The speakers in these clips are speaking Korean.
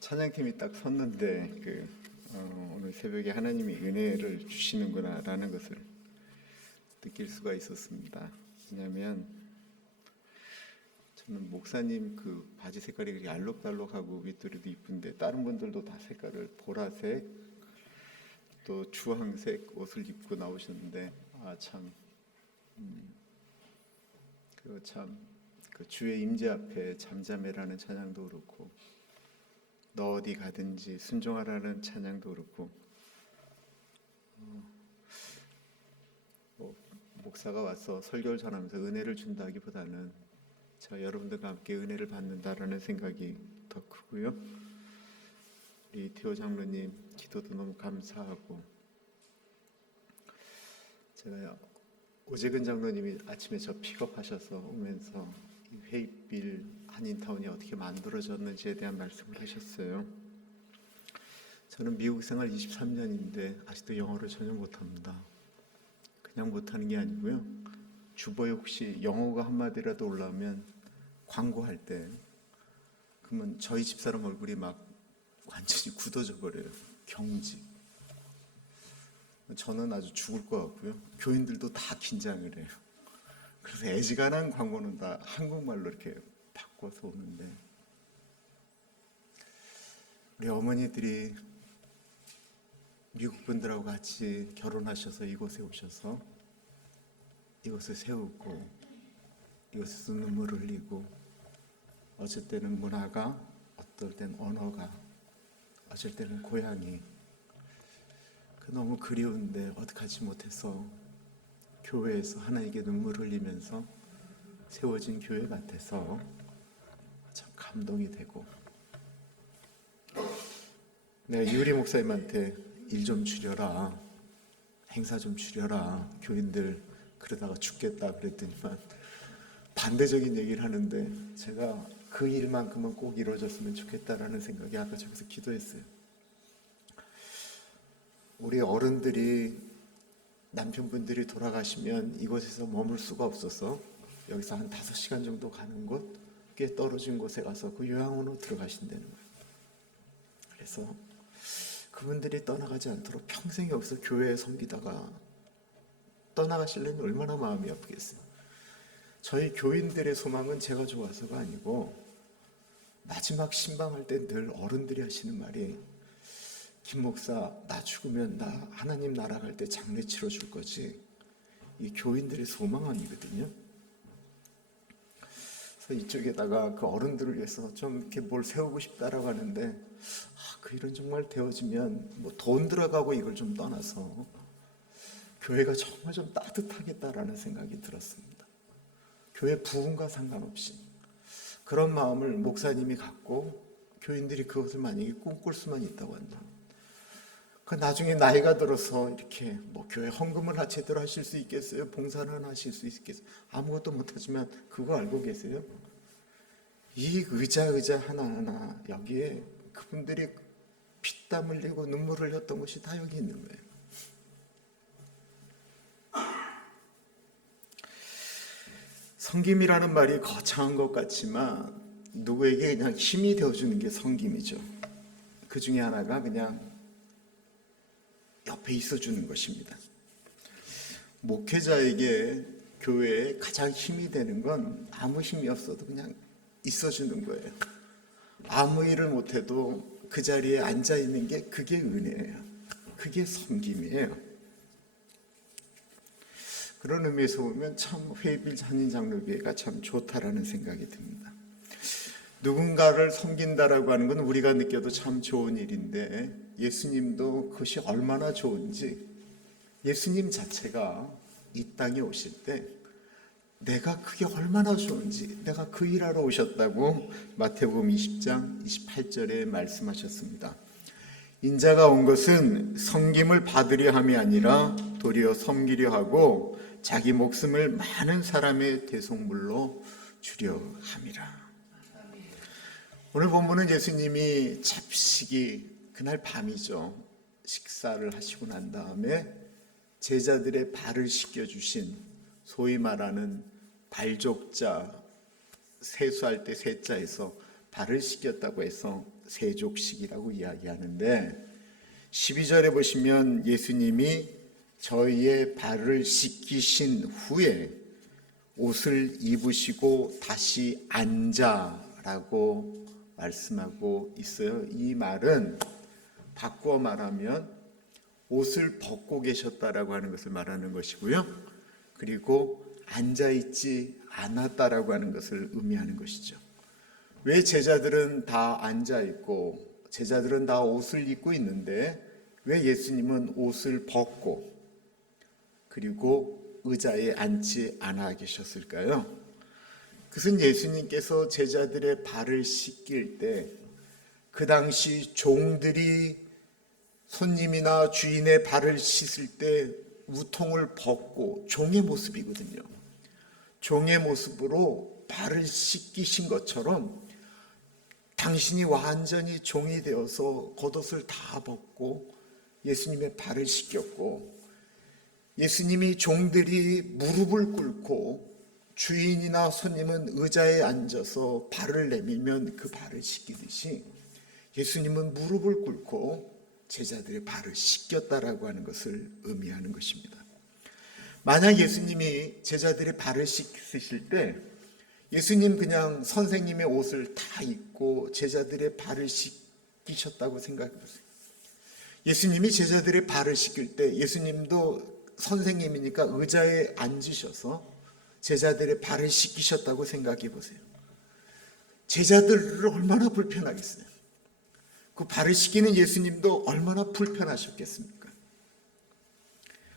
찬양팀이 딱 섰는데 오늘 새벽에 하나님이 은혜를 주시는구나라는 것을 느낄 수가 있었습니다. 왜냐하면 저는 목사님 그 바지 색깔이 그렇게 알록달록하고 윗도리도 이쁜데 다른 분들도 다 색깔을 보라색 또 주황색 옷을 입고 나오셨는데 그 주의 임재 앞에 잠잠해라는 찬양도 그렇고 너 어디 가든지 순종하라는 찬양도 그렇고 목사가 와서 설교를 전하면서 은혜를 준다기보다는 제가 여러분들과 함께 은혜를 받는다라는 생각이 더 크고요. 우리 디오 장로님 기도도 너무 감사하고 제가 오재근 장로님이 아침에 저 픽업하셔서 오면서 이 회의빌 한인타운이 어떻게 만들어졌는지에 대한 말씀을 하셨어요. 저는 미국 생활 23년인데 아직도 영어를 전혀 못합니다. 그냥 못하는 게 아니고요. 주보에 혹시 영어가 한마디라도 올라오면 광고할 때 그러면 저희 집사람 얼굴이 막 완전히 굳어져 버려요. 경직. 저는 아주 죽을 것 같고요. 교인들도 다 긴장을 해요. 그래서 애지간한 광고는 다 한국말로 이렇게 바꿔서 오는데 우리 어머니들이 미국 분들하고 같이 결혼하셔서 이곳에 오셔서 이곳을 세우고 이곳에서 눈물을 흘리고 어쩔 때는 문화가 어떨 때는 언어가 어쩔 때는 고향이 너무 그리운데 어떡하지 못해서 교회에서 하나님께 눈물을 흘리면서 세워진 교회 같아서 참 감동이 되고 내가 유리 목사님한테 일 좀 줄여라 행사 좀 줄여라 교인들 그러다가 죽겠다 그랬더니만 반대적인 얘기를 하는데 제가 그 일만큼은 꼭 이루어졌으면 좋겠다라는 생각이 아까 저기서 기도했어요. 우리 어른들이 남편분들이 돌아가시면 이곳에서 머물 수가 없어서 여기서 한 5시간 정도 가는 곳 꽤 떨어진 곳에 가서 그 요양원으로 들어가신다는 거예요. 그래서 그분들이 떠나가지 않도록 평생 여기서 교회에 섬기다가 떠나가시려면 얼마나 마음이 아프겠어요. 저희 교인들의 소망은 제가 좋아서가 아니고 마지막 신방할 때 늘 어른들이 하시는 말이 김 목사 나 죽으면 나 하나님 나라 갈 때 장례 치러줄 거지. 이 교인들의 소망이거든요. 그래서 이쪽에다가 그 어른들을 위해서 좀 이렇게 뭘 세우고 싶다라고 하는데 그 일은 정말 되어지면 뭐 돈 들어가고 이걸 좀 떠나서 교회가 정말 좀 따뜻하겠다라는 생각이 들었습니다. 교회 부흥과 상관없이 그런 마음을 목사님이 갖고 교인들이 그것을 만약에 꿈꿀 수만 있다고 한다. 그 나중에 나이가 들어서 이렇게 뭐 교회 헌금을 제대로 하실 수 있겠어요? 봉사는 하실 수 있겠어요? 아무것도 못하지만 그거 알고 계세요? 이 의자 하나하나 여기에 그분들이 피땀 흘리고 눈물을 흘렸던 것이 다 여기 있는 거예요. 섬김이라는 말이 거창한 것 같지만 누구에게 그냥 힘이 되어주는 게 섬김이죠. 그 중에 하나가 그냥 옆에 있어주는 것입니다. 목회자에게 교회에 가장 힘이 되는 건 아무 힘이 없어도 그냥 있어주는 거예요. 아무 일을 못해도 그 자리에 앉아있는 게 그게 은혜예요. 그게 섬김이에요. 그런 의미에서 보면 참 회의빌 한인장로교회가 참 좋다라는 생각이 듭니다. 누군가를 섬긴다라고 하는 건 우리가 느껴도 참 좋은 일인데 예수님도 그것이 얼마나 좋은지 예수님 자체가 이 땅에 오실 때 내가 그게 얼마나 좋은지 내가 그 일하러 오셨다고 마태복음 20장 28절에 말씀하셨습니다. 인자가 온 것은 섬김을 받으려 함이 아니라 도리어 섬기려 하고 자기 목숨을 많은 사람의 대속물로 주려 함이라. 오늘 본문은 예수님이 잡식이 그날 밤이죠. 식사를 하시고 난 다음에 제자들의 발을 씻겨주신 소위 말하는 발족자 세수할 때 세자에서 발을 씻겼다고 해서 세족식이라고 이야기하는데 12절에 보시면 예수님이 저희의 발을 씻기신 후에 옷을 입으시고 다시 앉아라고 말씀하고 있어요. 이 말은 바꾸어 말하면 옷을 벗고 계셨다라고 하는 것을 말하는 것이고요. 그리고 앉아있지 않았다라고 하는 것을 의미하는 것이죠. 왜 제자들은 다 앉아있고 제자들은 다 옷을 입고 있는데 왜 예수님은 옷을 벗고 그리고 의자에 앉지 않아 계셨을까요? 그것은 예수님께서 제자들의 발을 씻길 때 그 당시 종들이 손님이나 주인의 발을 씻을 때 우통을 벗고 종의 모습이거든요. 종의 모습으로 발을 씻기신 것처럼 당신이 완전히 종이 되어서 겉옷을 다 벗고 예수님의 발을 씻겼고 예수님이 종들이 무릎을 꿇고 주인이나 손님은 의자에 앉아서 발을 내밀면 그 발을 씻기듯이 예수님은 무릎을 꿇고 제자들의 발을 씻겼다라고 하는 것을 의미하는 것입니다. 만약 예수님이 제자들의 발을 씻으실 때 예수님 그냥 선생님의 옷을 다 입고 제자들의 발을 씻기셨다고 생각해 보세요. 예수님이 제자들의 발을 씻길 때 예수님도 선생님이니까 의자에 앉으셔서 제자들의 발을 씻기셨다고 생각해 보세요. 제자들을 얼마나 불편하겠어요. 그 발을 씻기는 예수님도 얼마나 불편하셨겠습니까?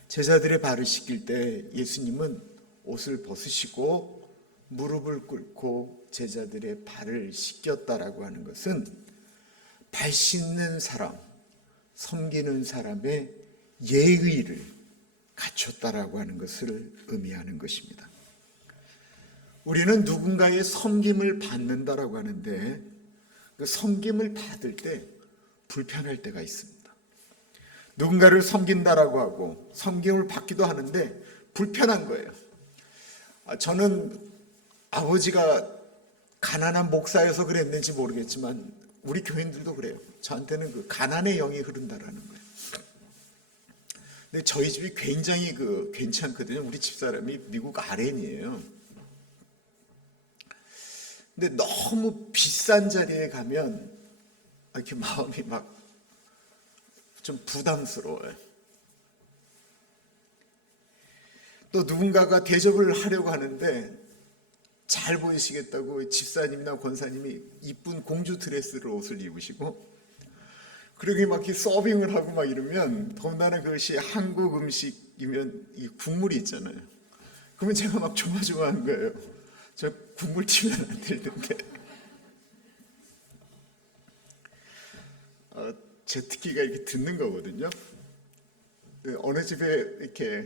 제자들의 발을 씻길 때 예수님은 옷을 벗으시고 무릎을 꿇고 제자들의 발을 씻겼다라고 하는 것은 발 씻는 사람, 섬기는 사람의 예의를 갖췄다라고 하는 것을 의미하는 것입니다. 우리는 누군가의 섬김을 받는다라고 하는데 그 섬김을 받을 때 불편할 때가 있습니다. 누군가를 섬긴다라고 하고 섬김을 받기도 하는데 불편한 거예요. 저는 아버지가 가난한 목사여서 그랬는지 모르겠지만 우리 교인들도 그래요. 저한테는 그 가난의 영이 흐른다라는 거예요. 근데 저희 집이 굉장히 괜찮거든요. 우리 집사람이 미국 RN이에요. 근데 너무 비싼 자리에 가면 이렇게 마음이 막 좀 부담스러워요. 또 누군가가 대접을 하려고 하는데 잘 보이시겠다고 집사님이나 권사님이 이쁜 공주 드레스를 옷을 입으시고 그러게 막 이렇게 서빙을 하고 막 이러면 더군다나 그것이 한국 음식이면 이 국물이 있잖아요. 그러면 제가 막 조마조마한 거예요. 저 국물 튀면 안 될 텐데. 제 특기가 이렇게 듣는 거거든요. 어느 집에 이렇게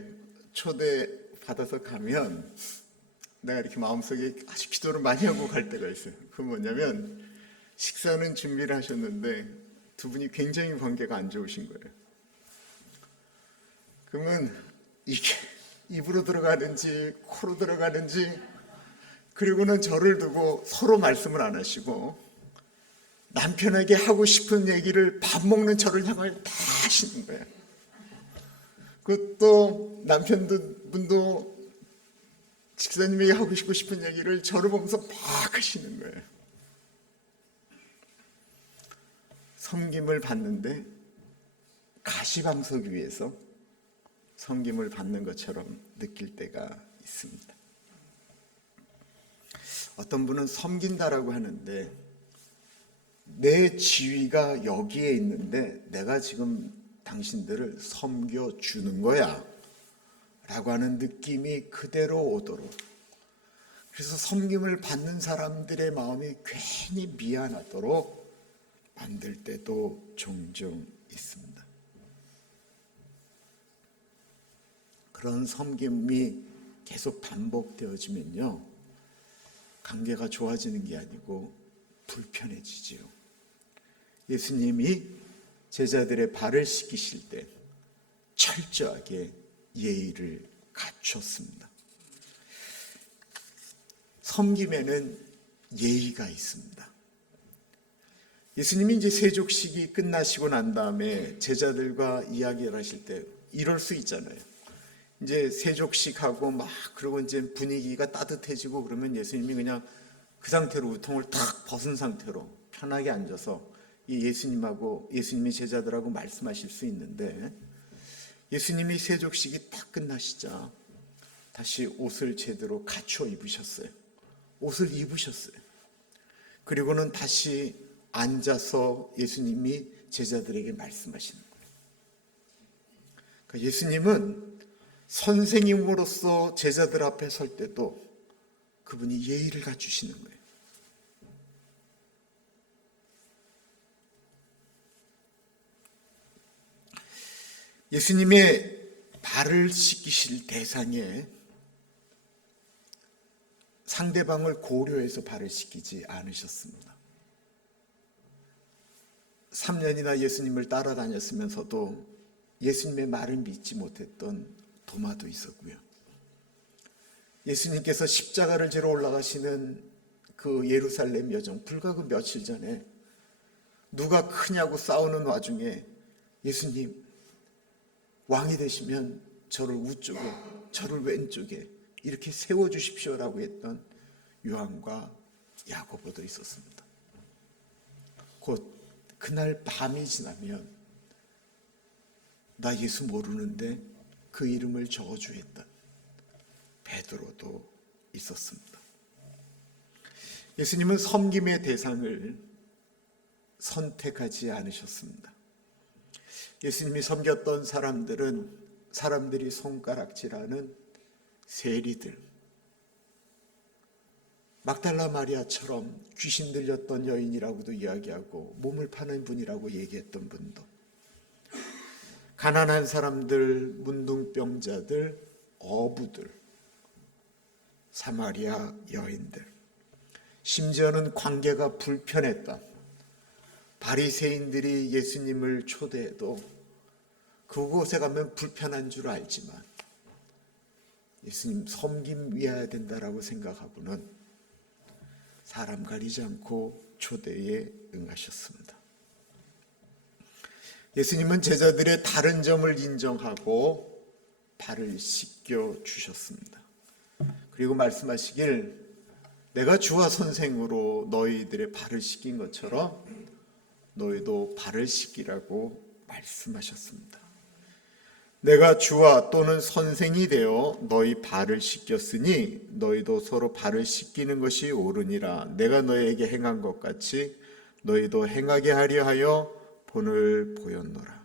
초대 받아서 가면 내가 이렇게 마음속에 아주 기도를 많이 하고 갈 때가 있어요. 그건 뭐냐면 식사는 준비를 하셨는데 두 분이 굉장히 관계가 안 좋으신 거예요. 그러면 이게 입으로 들어가는지 코로 들어가는지 그리고는 저를 두고 서로 말씀을 안 하시고 남편에게 하고 싶은 얘기를 밥 먹는 저를 향해 다 하시는 거예요. 그것도 남편분도 집사님에게 하고 싶은 얘기를 저를 보면서 막 하시는 거예요. 섬김을 받는데 가시방석 위에서 섬김을 받는 것처럼 느낄 때가 있습니다. 어떤 분은 섬긴다라고 하는데 내 지위가 여기에 있는데 내가 지금 당신들을 섬겨주는 거야 라고 하는 느낌이 그대로 오도록, 그래서 섬김을 받는 사람들의 마음이 괜히 미안하도록 만들 때도 종종 있습니다. 그런 섬김이 계속 반복되어지면요, 관계가 좋아지는 게 아니고 불편해지지요. 예수님이 제자들의 발을 씻기실 때 철저하게 예의를 갖췄습니다. 섬김에는 예의가 있습니다. 예수님이 이제 세족식이 끝나시고 난 다음에 제자들과 이야기를 하실 때 이럴 수 있잖아요. 이제 세족식하고 막 그러고 이제 분위기가 따뜻해지고 그러면 예수님이 그냥 그 상태로 우통을 탁 벗은 상태로 편하게 앉아서 이 예수님하고 예수님이 제자들하고 말씀하실 수 있는데, 예수님이 세족식이 딱 끝나시자 다시 옷을 제대로 갖춰 입으셨어요. 옷을 입으셨어요. 그리고는 다시 앉아서 예수님이 제자들에게 말씀하시는 거예요. 그러니까 예수님은 선생님으로서 제자들 앞에 설 때도 그분이 예의를 갖추시는 거예요. 예수님의 발을 씻기실 대상에 상대방을 고려해서 발을 씻기지 않으셨습니다. 3년이나 예수님을 따라다녔으면서도 예수님의 말을 믿지 못했던 도마도 있었고요. 예수님께서 십자가를 지러 올라가시는 그 예루살렘 여정, 불과 그 며칠 전에 누가 크냐고 싸우는 와중에 예수님 왕이 되시면 저를 우쪽에 저를 왼쪽에 이렇게 세워주십시오라고 했던 요한과 야고보도 있었습니다. 곧 그날 밤이 지나면 나 예수 모르는데 그 이름을 저주했던 베드로도 있었습니다. 예수님은 섬김의 대상을 선택하지 않으셨습니다. 예수님이 섬겼던 사람들은 사람들이 손가락질하는 세리들, 막달라 마리아처럼 귀신 들렸던 여인이라고도 이야기하고 몸을 파는 분이라고 얘기했던 분도, 가난한 사람들, 문둥병자들, 어부들, 사마리아 여인들, 심지어는 관계가 불편했던 바리새인들이 예수님을 초대해도 그곳에 가면 불편한 줄 알지만 예수님 섬김해야 된다라고 생각하고는 사람 가리지 않고 초대에 응하셨습니다. 예수님은 제자들의 다른 점을 인정하고 발을 씻겨 주셨습니다. 그리고 말씀하시길, 내가 주와 선생으로 너희들의 발을 씻긴 것처럼 너희도 발을 씻기라고 말씀하셨습니다. 내가 주와 또는 선생이 되어 너희 발을 씻겼으니 너희도 서로 발을 씻기는 것이 옳으니라. 내가 너희에게 행한 것 같이 너희도 행하게 하려 하여 본을 보였노라.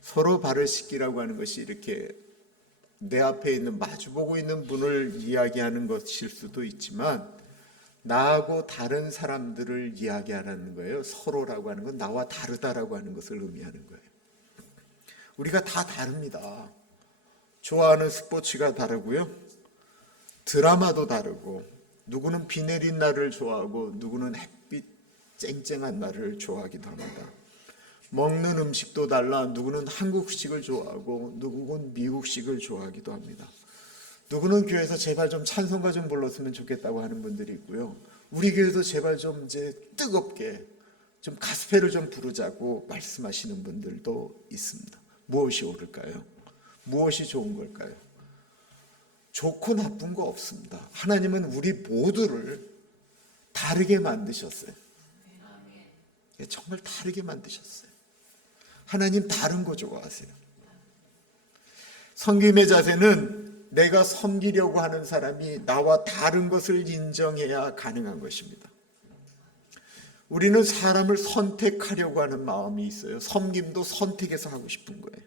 서로 발을 씻기라고 하는 것이 이렇게 내 앞에 있는 마주보고 있는 분을 이야기하는 것일 수도 있지만 나하고 다른 사람들을 이야기하는 거예요. 서로라고 하는 건 나와 다르다라고 하는 것을 의미하는 거예요. 우리가 다 다릅니다. 좋아하는 스포츠가 다르고요. 드라마도 다르고, 누구는 비 내린 날을 좋아하고 누구는 햇빛 쨍쨍한 날을 좋아하기도 합니다. 먹는 음식도 달라, 누구는 한국식을 좋아하고 누구는 미국식을 좋아하기도 합니다. 누구는 교회에서 제발 좀 찬송가 좀 불렀으면 좋겠다고 하는 분들이 있고요. 우리 교회도 제발 좀 이제 뜨겁게 좀 가스펠을 좀 부르자고 말씀하시는 분들도 있습니다. 무엇이 옳을까요? 무엇이 좋은 걸까요? 좋고 나쁜 거 없습니다. 하나님은 우리 모두를 다르게 만드셨어요. 정말 다르게 만드셨어요. 하나님 다른 거 좋아하세요. 섬김의 자세는 내가 섬기려고 하는 사람이 나와 다른 것을 인정해야 가능한 것입니다. 우리는 사람을 선택하려고 하는 마음이 있어요. 섬김도 선택해서 하고 싶은 거예요.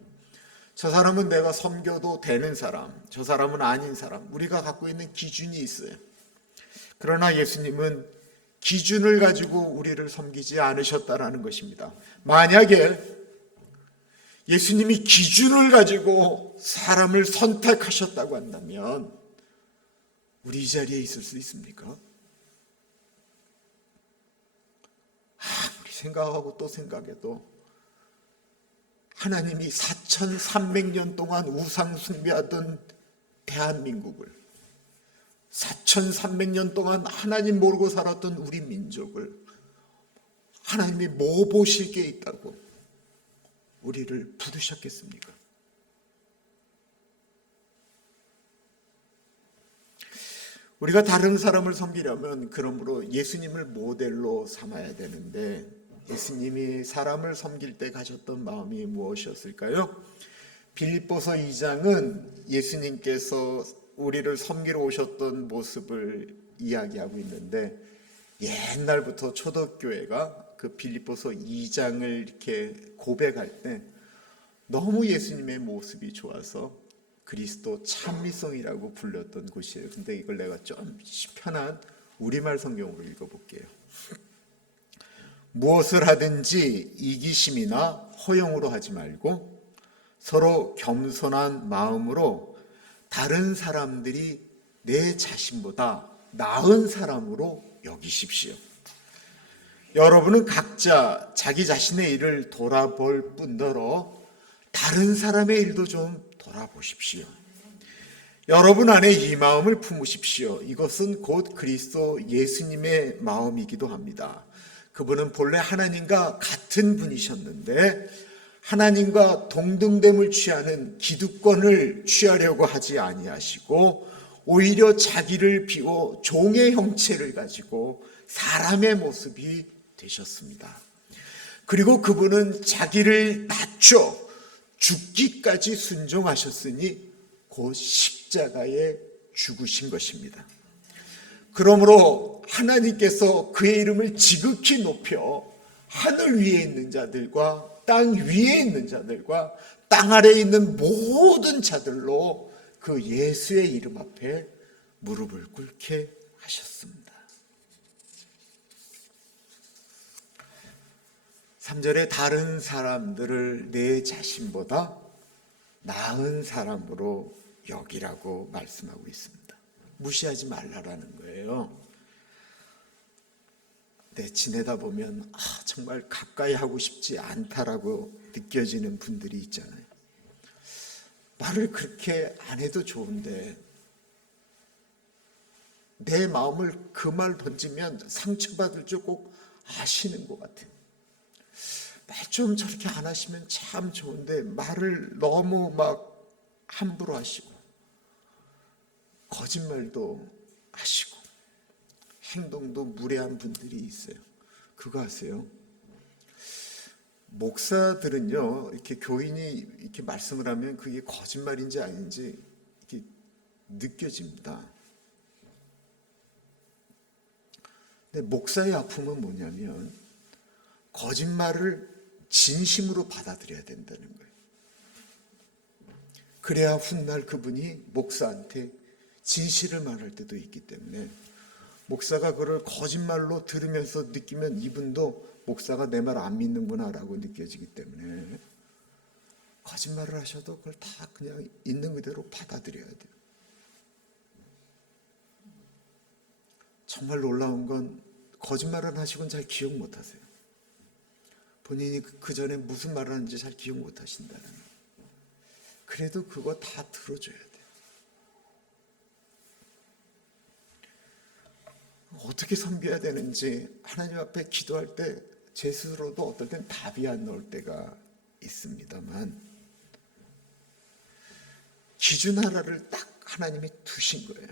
저 사람은 내가 섬겨도 되는 사람, 저 사람은 아닌 사람, 우리가 갖고 있는 기준이 있어요. 그러나 예수님은 기준을 가지고 우리를 섬기지 않으셨다라는 것입니다. 만약에 예수님이 기준을 가지고 사람을 선택하셨다고 한다면 우리 이 자리에 있을 수 있습니까? 아무리 생각하고 또 생각해도 하나님이 4,300년 동안 우상 숭배하던 대한민국을, 4,300년 동안 하나님 모르고 살았던 우리 민족을 하나님이 뭐 보실 게 있다고 우리를 부르셨겠습니까? 우리가 다른 사람을 섬기려면 그러므로 예수님을 모델로 삼아야 되는데, 예수님이 사람을 섬길 때 가졌던 마음이 무엇이었을까요? 빌립보서 2장은 예수님께서 우리를 섬기러 오셨던 모습을 이야기하고 있는데, 옛날부터 초대교회가 그 빌립보서 2장을 이렇게 고백할 때 너무 예수님의 모습이 좋아서 그리스도 찬미성이라고 불렸던 곳이에요. 근데 이걸 내가 좀 편한 우리말 성경으로 읽어볼게요. 무엇을 하든지 이기심이나 허영으로 하지 말고 서로 겸손한 마음으로 다른 사람들이 내 자신보다 나은 사람으로 여기십시오. 여러분은 각자 자기 자신의 일을 돌아볼 뿐더러 다른 사람의 일도 좀 돌아보십시오. 여러분 안에 이 마음을 품으십시오. 이것은 곧 그리스도 예수님의 마음이기도 합니다. 그분은 본래 하나님과 같은 분이셨는데 하나님과 동등됨을 취하는 기득권을 취하려고 하지 아니하시고 오히려 자기를 비워 종의 형체를 가지고 사람의 모습이 되셨습니다. 그리고 그분은 자기를 낮춰 죽기까지 순종하셨으니 곧 십자가에 죽으신 것입니다. 그러므로 하나님께서 그의 이름을 지극히 높여 하늘 위에 있는 자들과 땅 위에 있는 자들과 땅 아래에 있는 모든 자들로 그 예수의 이름 앞에 무릎을 꿇게 하셨습니다. 3절에 다른 사람들을 내 자신보다 나은 사람으로 여기라고 말씀하고 있습니다. 무시하지 말라라는 거예요. 지내다 보면 정말 가까이 하고 싶지 않다라고 느껴지는 분들이 있잖아요. 말을 그렇게 안 해도 좋은데 내 마음을 그 말 던지면 상처받을 줄 꼭 아시는 것 같아요. 말 좀 저렇게 안 하시면 참 좋은데 말을 너무 막 함부로 하시고 거짓말도 하시고 행동도 무례한 분들이 있어요. 그거 아세요? 목사들은요, 이렇게 교인이 이렇게 말씀을 하면 그게 거짓말인지 아닌지 이렇게 느껴집니다. 근데 목사의 아픔은 뭐냐면 거짓말을 진심으로 받아들여야 된다는 거예요. 그래야 훗날 그분이 목사한테 진실을 말할 때도 있기 때문에 목사가 그걸 거짓말로 들으면서 느끼면 이분도 목사가 내 말 안 믿는구나 라고 느껴지기 때문에 거짓말을 하셔도 그걸 다 그냥 있는 그대로 받아들여야 돼요. 정말 놀라운 건 거짓말을 하시고는 잘 기억 못 하세요. 본인이 그 전에 무슨 말을 하는지 잘 기억 못 하신다는 거예요. 그래도 그거 다 들어줘야 돼요. 어떻게 섬겨야 되는지 하나님 앞에 기도할 때 제 스스로도 어떨 땐 답이 안 나올 때가 있습니다만 기준 하나를 딱 하나님이 두신 거예요.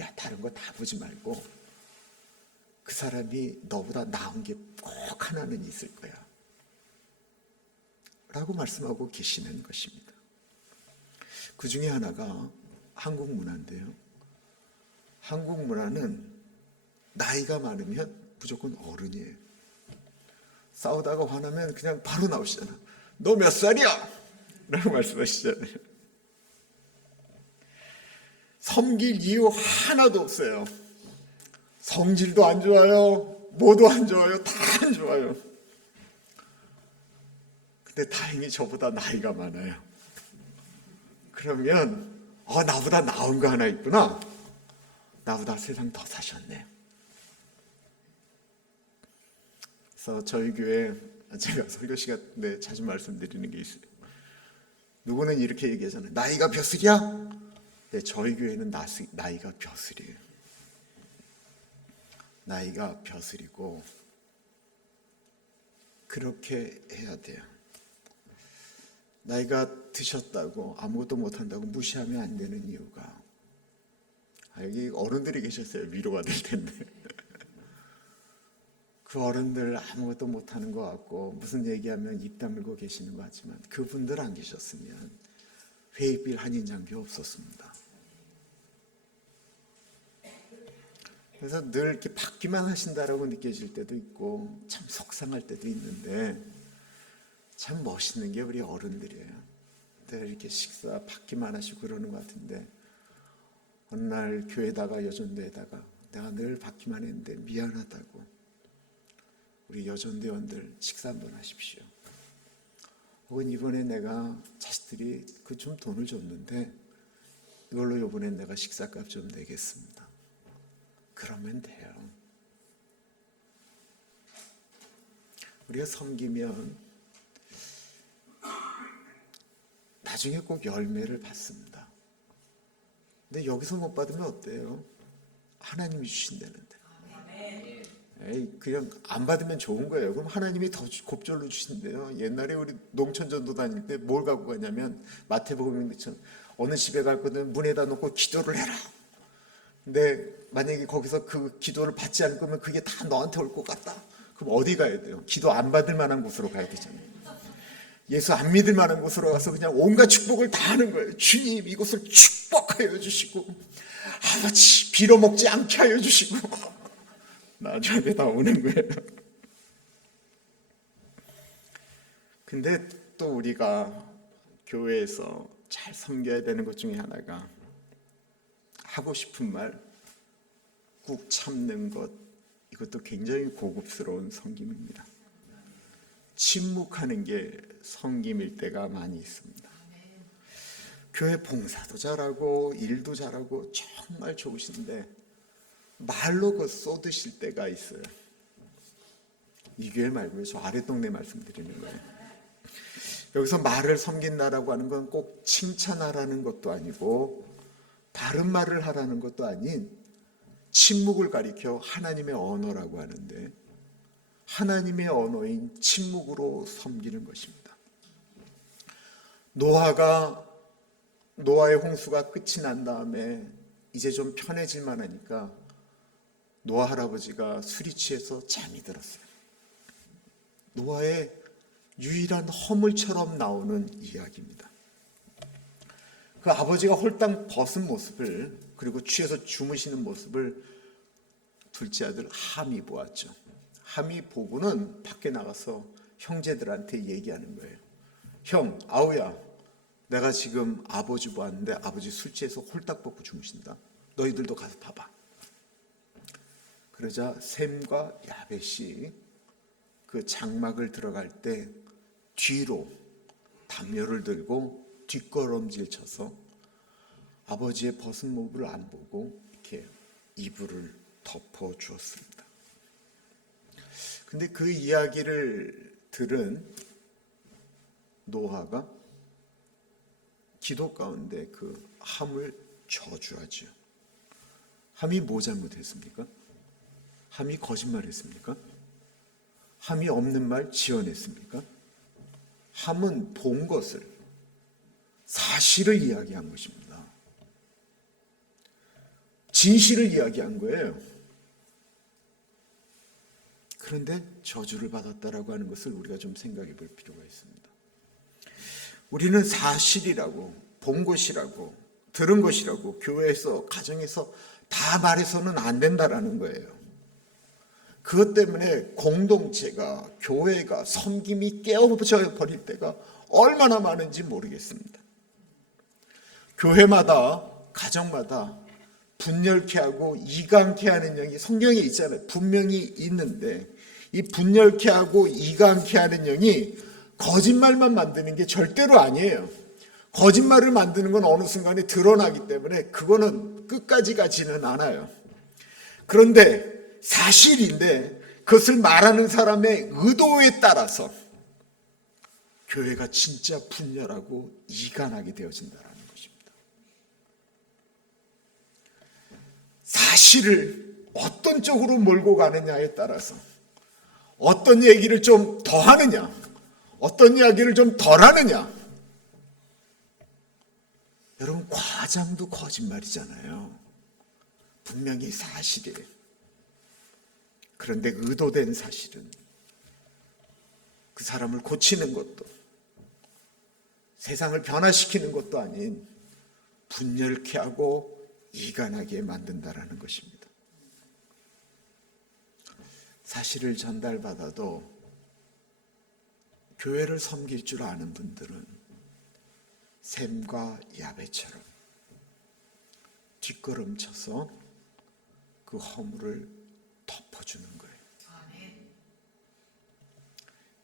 야, 다른 거 다 보지 말고 그 사람이 너보다 나은 게 꼭 하나는 있을 거야 라고 말씀하고 계시는 것입니다. 그 중에 하나가 한국 문화인데요. 한국 문화는 나이가 많으면 무조건 어른이에요. 싸우다가 화나면 그냥 바로 나오시잖아. 너 몇 살이야? 라고 말씀하시잖아요. 섬길 이유 하나도 없어요. 성질도 안 좋아요. 뭐도 안 좋아요. 다 안 좋아요. 근데 다행히 저보다 나이가 많아요. 그러면 나보다 나은 거 하나 있구나. 나보다 세상 더 사셨네. 그래서 저희 교회 제가 설교 시간 때 자주 말씀드리는 게 있어요. 누구는 이렇게 얘기하잖아요. 나이가 벼슬이야? 네, 저희 교회는 나이가 벼슬이에요. 나이가 벼슬이고 그렇게 해야 돼요. 나이가 드셨다고 아무것도 못한다고 무시하면 안 되는 이유가, 여기 어른들이 계셨어요. 위로가 될 텐데 그 어른들 아무것도 못하는 것 같고 무슨 얘기하면 입 다물고 계시는 것 같지만 그분들 안 계셨으면 회의빌 한인장교 없었습니다. 그래서 늘 이렇게 받기만 하신다라고 느껴질 때도 있고 참 속상할 때도 있는데, 참 멋있는 게 우리 어른들이에요. 늘 이렇게 식사 받기만 하시고 그러는 것 같은데, 어느 날 교회다가 여전도에다가 내가 늘 받기만 했는데 미안하다고, 우리 여전도원들 식사 한번 하십시오. 혹은 이번에 내가 자식들이 그 좀 돈을 줬는데 이걸로 이번엔 내가 식사값 좀 내겠습니다. 그러면 돼요. 우리가 섬기면 나중에 꼭 열매를 받습니다. 근데 여기서 못 받으면 어때요? 하나님이 주신다는데. 에이, 그냥 안 받으면 좋은 거예요. 그럼 하나님이 더 곱절로 주신대요. 옛날에 우리 농촌전도 다닐 때 뭘 갖고 가냐면 마태복음처럼 어느 집에 갈 거든 문에다 놓고 기도를 해라. 근데 만약에 거기서 그 기도를 받지 않을 거면 그게 다 너한테 올 것 같다. 그럼 어디 가야 돼요? 기도 안 받을 만한 곳으로 가야 되잖아요. 예수 안 믿을 만한 곳으로 가서 그냥 온갖 축복을 다 하는 거예요. 주님, 이곳을 축복하여 주시고 아버지 빌어먹지 않게 하여 주시고 나중에 다 오는 거예요. 근데 또 우리가 교회에서 잘 섬겨야 되는 것 중에 하나가 하고 싶은 말 꾹 참는 것, 이것도 굉장히 고급스러운 섬김입니다. 침묵하는 게 섬김일 때가 많이 있습니다. 교회 봉사도 잘하고 일도 잘하고 정말 좋으신데 말로 그 쏟으실 때가 있어요. 이 교회 말고요. 저 아래 동네 말씀드리는 거예요. 여기서 말을 섬긴다라고 하는 건 꼭 칭찬하라는 것도 아니고 바른 말을 하라는 것도 아닌 침묵을 가리켜 하나님의 언어라고 하는데, 하나님의 언어인 침묵으로 섬기는 것입니다. 노아의 홍수가 끝이 난 다음에 이제 좀 편해질 만하니까 노아 할아버지가 술이 취해서 잠이 들었어요. 노아의 유일한 허물처럼 나오는 이야기입니다. 그 아버지가 홀딱 벗은 모습을, 그리고 취해서 주무시는 모습을 둘째 아들 함이 보았죠. 함이 보고는 밖에 나가서 형제들한테 얘기하는 거예요. 형, 아우야, 내가 지금 아버지 보았는데 아버지 술 취해서 홀딱 벗고 주무신다. 너희들도 가서 봐봐. 그러자 셈과 야벳이 그 장막을 들어갈 때 뒤로 담요를 들고 뒷걸음질 쳐서 아버지의 벗은 몸을 안 보고 이렇게 이불을 덮어 주었습니다. 근데 그 이야기를 들은 노아가 기도 가운데 그 함을 저주하죠. 함이 뭐 잘못했습니까? 함이 거짓말했습니까? 함이 없는 말 지어냈습니까? 함은 본 것을, 사실을 이야기한 것입니다. 진실을 이야기한 거예요. 그런데 저주를 받았다라고 하는 것을 우리가 좀 생각해 볼 필요가 있습니다. 우리는 사실이라고, 본 것이라고, 들은 것이라고 교회에서, 가정에서 다 말해서는 안 된다라는 거예요. 그것 때문에 공동체가, 교회가, 섬김이 깨어져 버릴 때가 얼마나 많은지 모르겠습니다. 교회마다, 가정마다 분열케 하고 이간케 하는 영이 성경에 있잖아요. 분명히 있는데 이 분열케 하고 이간케 하는 영이 거짓말만 만드는 게 절대로 아니에요. 거짓말을 만드는 건 어느 순간에 드러나기 때문에 그거는 끝까지 가지는 않아요. 그런데 사실인데 그것을 말하는 사람의 의도에 따라서 교회가 진짜 분열하고 이간하게 되어진다는 것입니다. 사실을 어떤 쪽으로 몰고 가느냐에 따라서, 어떤 얘기를 좀 더 하느냐, 어떤 이야기를 좀 덜 하느냐. 여러분, 과장도 거짓말이잖아요. 분명히 사실이에요. 그런데 의도된 사실은 그 사람을 고치는 것도 세상을 변화시키는 것도 아닌 분열케 하고 이간하게 만든다라는 것입니다. 사실을 전달받아도 교회를 섬길 줄 아는 분들은 샘과 야베처럼 뒷걸음쳐서 그 허물을 덮어주는 거예요.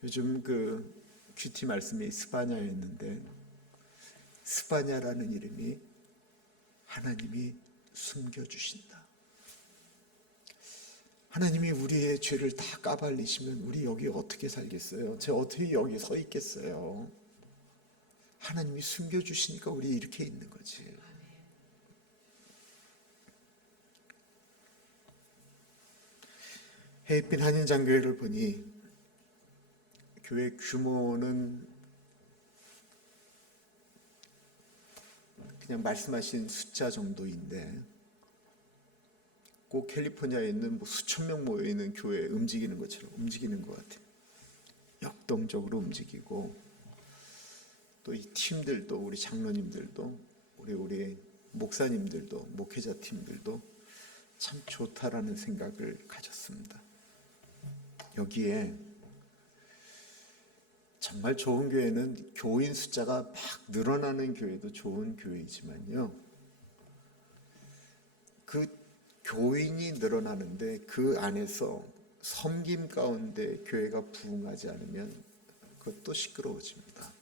요즘 그 큐티 말씀이 스바냐였는데, 스바냐라는 이름이 하나님이 숨겨주신다. 하나님이 우리의 죄를 다 까발리시면 우리 여기 어떻게 살겠어요? 제가 어떻게 여기 서 있겠어요? 하나님이 숨겨주시니까 우리 이렇게 있는 거지. 해빛 한인장교회를 보니 교회 규모는 그냥 말씀하신 숫자 정도인데 꼭 캘리포니아에 있는 수천 명 모여 있는 교회에 움직이는 것처럼 움직이는 것 같아요. 역동적으로 움직이고, 또 이 팀들도, 우리 장로님들도, 우리 목사님들도, 목회자 팀들도 참 좋다라는 생각을 가졌습니다. 여기에 정말 좋은 교회는 교인 숫자가 막 늘어나는 교회도 좋은 교회이지만요, 그 교인이 늘어나는데 그 안에서 섬김 가운데 교회가 부흥하지 않으면 그것도 시끄러워집니다.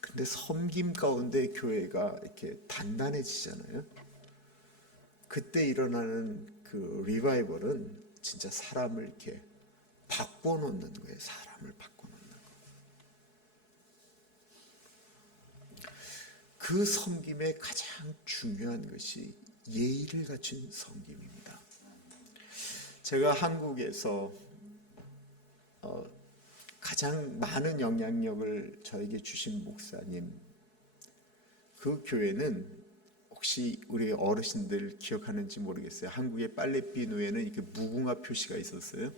근데 섬김 가운데 교회가 이렇게 단단해지잖아요. 그때 일어나는 그 리바이벌은 진짜 사람을 이렇게 바꿔놓는 거예요. 사람을 바꿔놓는 거. 그 섬김의 가장 중요한 것이 예의를 갖춘 섬김입니다. 제가 한국에서 가장 많은 영향력을 저에게 주신 목사님, 그 교회는 혹시 우리 어르신들 기억하는지 모르겠어요. 한국의 빨래비누에는 이렇게 무궁화 표시가 있었어요.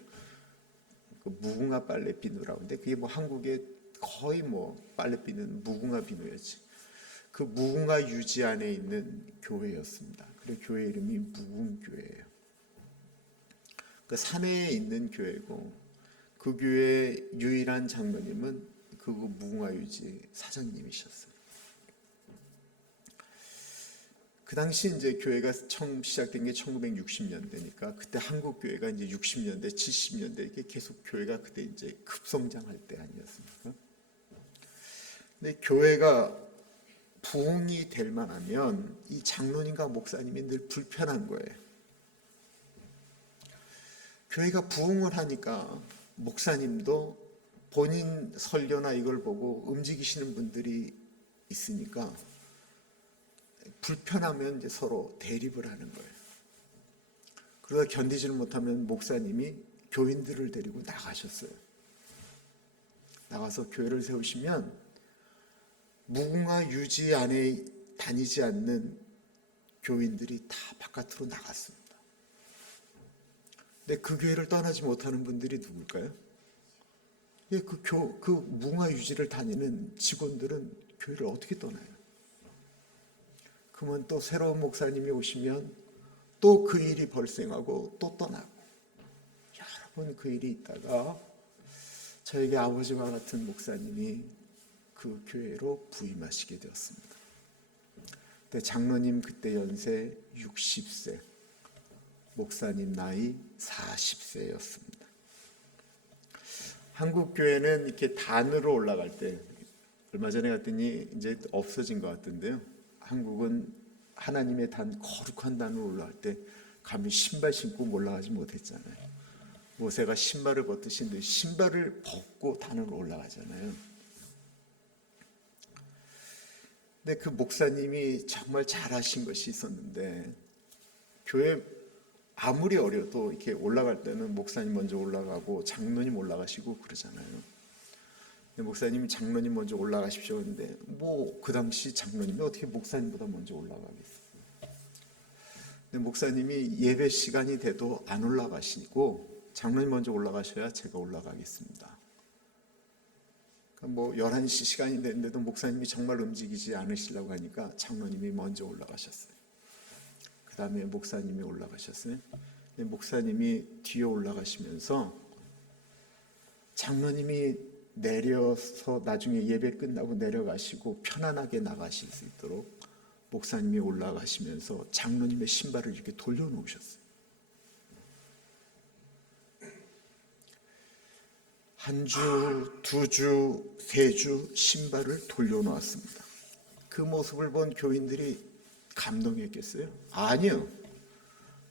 그 무궁화 빨래비누라고. 근데 그게 한국의 거의 빨래비누는 무궁화 비누였지. 그 무궁화 유지 안에 있는 교회였습니다. 그리고 교회 이름이 무궁교회예요. 그 산에 있는 교회고, 그 교회의 유일한 장로님은 그 무궁화 유지 사장님이셨어요. 그 당시 이제 교회가 처음 시작된 게 1960년대니까 그때 한국 교회가 이제 60년대, 70년대 이렇게 계속 교회가 그때 이제 급성장할 때 아니었습니까? 근데 교회가 부흥이 될 만하면 이 장로님과 목사님이 늘 불편한 거예요. 교회가 부흥을 하니까 목사님도 본인 설교나 이걸 보고 움직이시는 분들이 있으니까 불편하면 이제 서로 대립을 하는 거예요. 그러다 견디지를 못하면 목사님이 교인들을 데리고 나가셨어요. 나가서 교회를 세우시면 무궁화 유지 안에 다니지 않는 교인들이 다 바깥으로 나갔습니다. 근데 그 교회를 떠나지 못하는 분들이 누굴까요? 그 무궁화 유지를 다니는 직원들은 교회를 어떻게 떠나요? 그러면 또 새로운 목사님이 오시면 또 그 일이 발생하고 또 떠나고, 여러 번 그 일이 있다가 저에게 아버지와 같은 목사님이 그 교회로 부임하시게 되었습니다. 근데 장로님 그때 연세 60세, 목사님 나이 40세였습니다. 한국 교회는 이렇게 단으로 올라갈 때, 얼마 전에 갔더니 이제 없어진 것 같던데요. 한국은 하나님의 단, 거룩한 단으로 올라갈 때 감히 신발 신고 올라가지 못했잖아요. 모세가 신발을 벗듯이 신발을 벗고 단으로 올라가잖아요. 근데 그 목사님이 정말 잘하신 것이 있었는데, 교회 아무리 어려도 이렇게 올라갈 때는 목사님 먼저 올라가고 장로님 올라가시고 그러잖아요. 근데 목사님이 장로님 먼저 올라가십시오. 근데 뭐 그 당시 장로님이 어떻게 목사님보다 먼저 올라가겠어요? 근데 목사님이 예배 시간이 돼도 안 올라가시고 장로님 먼저 올라가셔야 제가 올라가겠습니다. 뭐 11시 시간이 됐는데도 목사님이 정말 움직이지 않으시려고 하니까 장로님이 먼저 올라가셨어요. 그 다음에 목사님이 올라가셨어요. 목사님이 뒤에 올라가시면서 장로님이 내려서 나중에 예배 끝나고 내려가시고 편안하게 나가실 수 있도록 목사님이 올라가시면서 장로님의 신발을 이렇게 돌려놓으셨어요. 한 주, 두 주, 세 주 신발을 돌려놓았습니다. 그 모습을 본 교인들이 감동했겠어요? 아니요.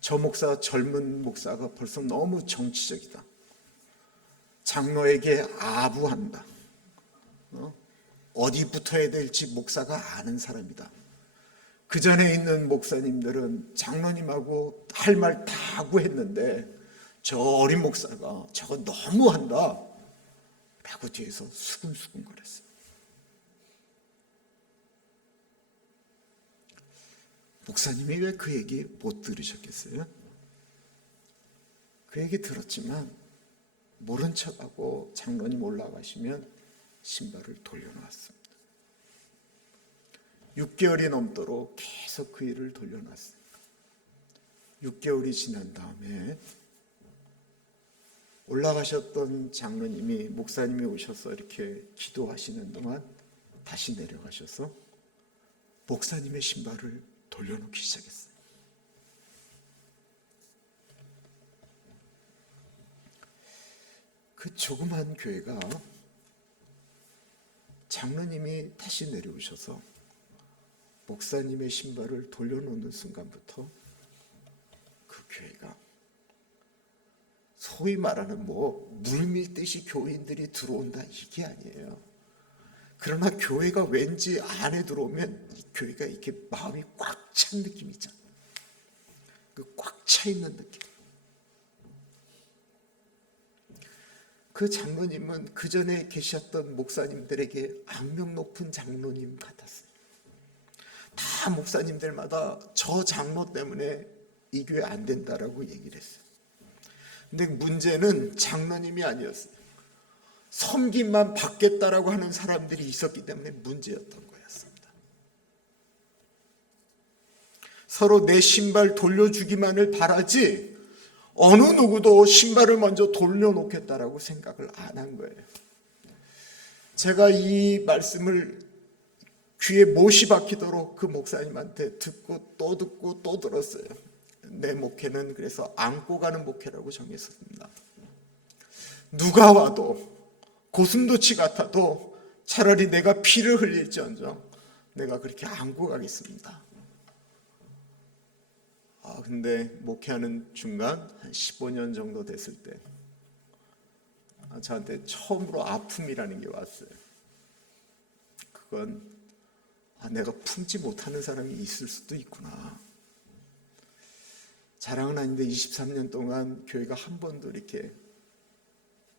저 목사, 젊은 목사가 벌써 너무 정치적이다. 장로에게 아부한다. 어디 붙어야 될지 목사가 아는 사람이다. 그 전에 있는 목사님들은 장로님하고 할 말 다 하고 했는데 저 어린 목사가 저거 너무한다 라고 뒤에서 수근수근 거렸어요. 목사님이 왜 그 얘기 못 들으셨겠어요? 그 얘기 들었지만 모른 척하고 장로님 올라가시면 신발을 돌려놓았습니다. 6개월이 넘도록 계속 그 일을 돌려놨어요. 6개월이 지난 다음에 올라가셨던 장로님이 목사님이 오셔서 이렇게 기도하시는 동안 다시 내려가셔서 목사님의 신발을 돌려놓기 시작했어요. 그 조그만 교회가 장로님이 다시 내려오셔서 목사님의 신발을 돌려놓는 순간부터 그 교회가 소위 말하는 물밀듯이 교인들이 들어온다 이게 아니에요. 그러나 교회가 왠지 안에 들어오면 이 교회가 이렇게 마음이 꽉 찬 느낌 있잖아요. 그 꽉 차 있는 느낌. 그 장로님은 그 전에 계셨던 목사님들에게 악명 높은 장로님 같았어요. 다 목사님들마다 저 장로 때문에 이 교회 안 된다라고 얘기를 했어요. 근데 문제는 장로님이 아니었어요. 섬김만 받겠다라고 하는 사람들이 있었기 때문에 문제였던 거였습니다. 서로 내 신발 돌려주기만을 바라지 어느 누구도 신발을 먼저 돌려놓겠다라고 생각을 안 한 거예요. 제가 이 말씀을 귀에 못이 박히도록 그 목사님한테 듣고 또 들었어요. 내 목회는 그래서 안고 가는 목회라고 정했습니다. 누가 와도 고슴도치 같아도 차라리 내가 피를 흘릴지언정 내가 그렇게 안고 가겠습니다. 근데 목회하는 중간 한 15년 정도 됐을 때 저한테 처음으로 아픔이라는 게 왔어요. 그건 내가 품지 못하는 사람이 있을 수도 있구나. 자랑은 아닌데 23년 동안 교회가 한 번도 이렇게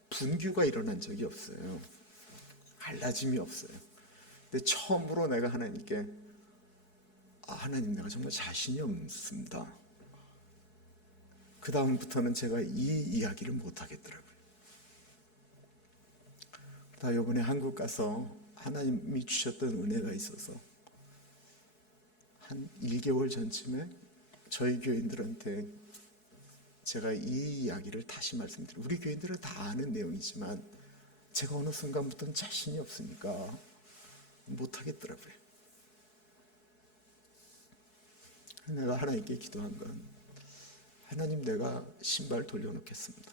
분규가 일어난 적이 없어요. 갈라짐이 없어요. 근데 처음으로 내가 하나님께 하나님 내가 정말 자신이 없습니다. 그 다음부터는 제가 이 이야기를 못 하겠더라고요. 다 이번에 한국 가서 하나님이 주셨던 은혜가 있어서 한 1개월 전쯤에 저희 교인들한테 제가 이 이야기를 다시 말씀드려요. 우리 교인들은 다 아는 내용이지만 제가 어느 순간부터는 자신이 없으니까 못하겠더라고요. 내가 하나님께 기도한 건 하나님 내가 신발 돌려놓겠습니다.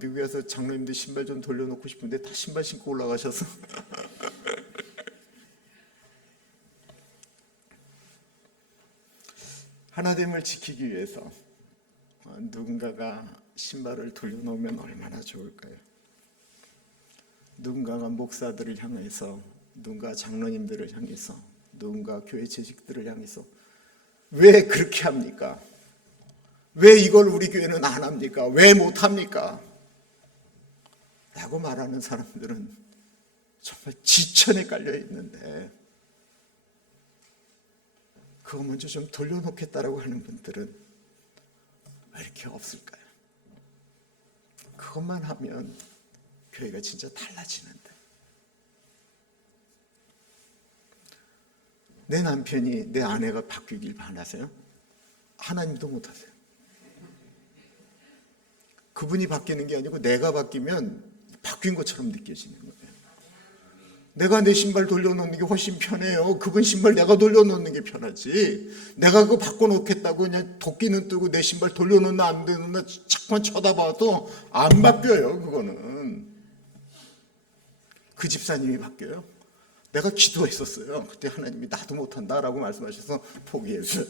미국에서 장로님들 신발 좀 돌려놓고 싶은데 다 신발 신고 올라가셔서 하나됨을 지키기 위해서 누군가가 신발을 돌려놓으면 얼마나 좋을까요? 누군가가 목사들을 향해서, 누군가 장로님들을 향해서, 누군가 교회 재직들을 향해서 왜 그렇게 합니까? 왜 이걸 우리 교회는 안 합니까? 왜 못 합니까? 라고 말하는 사람들은 정말 지천에 깔려 있는데, 그거 먼저 좀 돌려놓겠다라고 하는 분들은 왜 이렇게 없을까요? 그것만 하면 교회가 진짜 달라지는데. 내 남편이, 내 아내가 바뀌길 바라세요? 하나님도 못하세요. 그분이 바뀌는 게 아니고 내가 바뀌면 바뀐 것처럼 느껴지는 거예요. 내가 내 신발 돌려놓는 게 훨씬 편해요. 그분 신발 내가 돌려놓는 게 편하지. 내가 그거 바꿔놓겠다고 그냥 도끼는 뜨고 내 신발 돌려놓나 안 되나 자꾸만 쳐다봐도 안 바뀌어요. 그거는. 그 집사님이 바뀌어요. 내가 기도했었어요. 그때 하나님이 나도 못한다라고 말씀하셔서 포기했어요.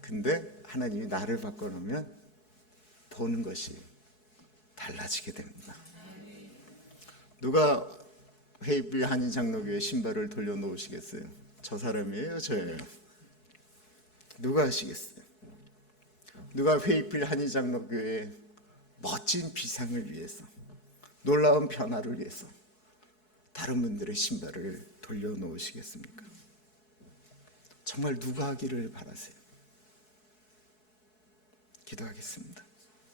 근데 하나님이 나를 바꿔놓으면 보는 것이 달라지게 됩니다. 누가 회입일 한인장로교회 신발을 돌려놓으시겠어요? 저 사람이에요? 저예요? 누가 하시겠어요? 누가 회입일 한인장로교회의 멋진 비상을 위해서, 놀라운 변화를 위해서 다른 분들의 신발을 돌려놓으시겠습니까? 정말 누가 하기를 바라세요? 기도하겠습니다.